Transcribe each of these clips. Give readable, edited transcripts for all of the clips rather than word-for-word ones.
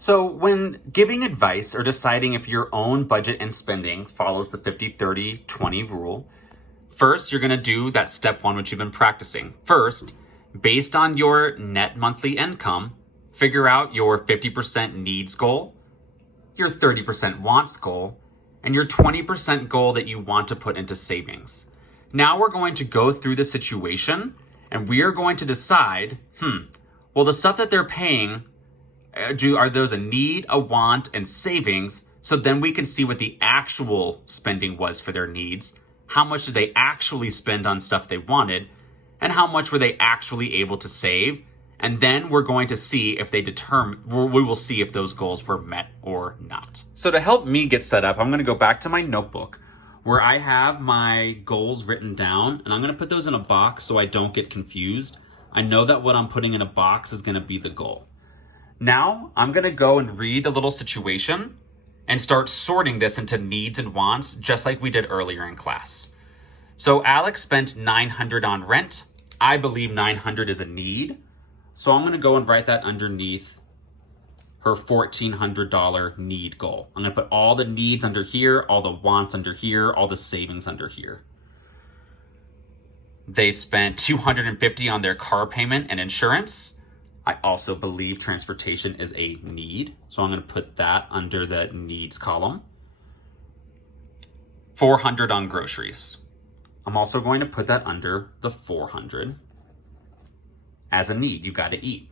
So when giving advice or deciding if your own budget and spending follows the 50-30-20 rule, first, you're going to do that step one, which you've been practicing. First, based on your net monthly income, figure out your 50% needs goal, your 30% wants goal, and your 20% goal that you want to put into savings. Now we're going to go through the situation and we are going to decide, well, the stuff that they're paying, are those a need, a want, and savings? So then we can see what the actual spending was for their needs. How much did they actually spend on stuff they wanted? And how much were they actually able to save? And then we're going to see if we will see if those goals were met or not. So to help me get set up, I'm going to go back to my notebook where I have my goals written down, and I'm going to put those in a box so I don't get confused. I know that what I'm putting in a box is going to be the goal. Now I'm going to go and read the little situation and start sorting this into needs and wants, just like we did earlier in class. So Alex spent $900 on rent. I believe $900 is a need. So I'm going to go and write that underneath her $1,400 need goal. I'm going to put all the needs under here, all the wants under here, all the savings under here. They spent $250 on their car payment and insurance. I also believe transportation is a need, so I'm going to put that under the needs column. $400 on groceries. I'm also going to put that under the $400 as a need. You got to eat.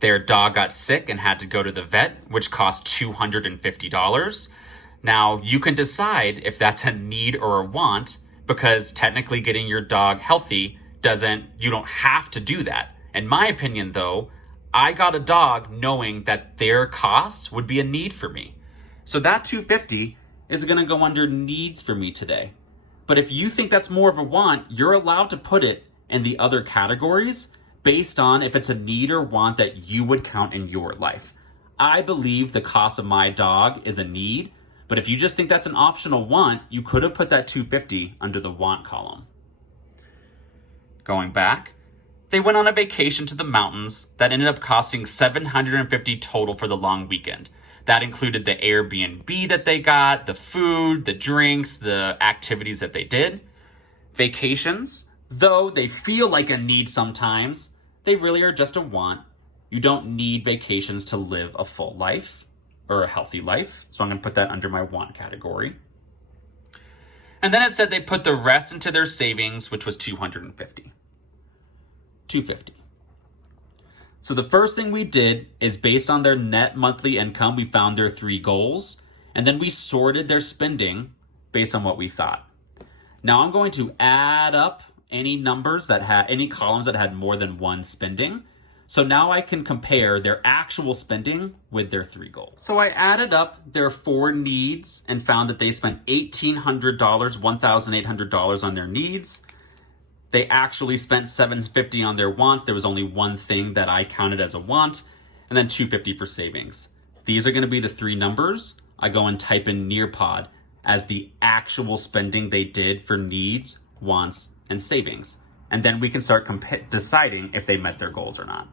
Their dog got sick and had to go to the vet, which cost $250. Now, you can decide if that's a need or a want, because technically getting your dog healthy you don't have to do that. In my opinion, though, I got a dog knowing that their costs would be a need for me. So that $250 is going to go under needs for me today. But if you think that's more of a want, you're allowed to put it in the other categories based on if it's a need or want that you would count in your life. I believe the cost of my dog is a need, but if you just think that's an optional want, you could have put that $250 under the want column. Going back, they went on a vacation to the mountains that ended up costing $750 total for the long weekend. That included the Airbnb that they got, the food, the drinks, the activities that they did. Vacations, though they feel like a need sometimes, they really are just a want. You don't need vacations to live a full life or a healthy life. So I'm going to put that under my want category. And then it said they put the rest into their savings, which was $250. So the first thing we did is based on their net monthly income, we found their 3 goals, and then we sorted their spending based on what we thought. Now I'm going to add up any columns that had more than one spending. So now I can compare their actual spending with their 3 goals. So I added up their 4 needs and found that they spent $1,800 on their needs. They actually spent $750 on their wants. There was only one thing that I counted as a want, and then $250 for savings. These are going to be the 3 numbers. I go and type in Nearpod as the actual spending they did for needs, wants, and savings. And then we can start deciding if they met their goals or not.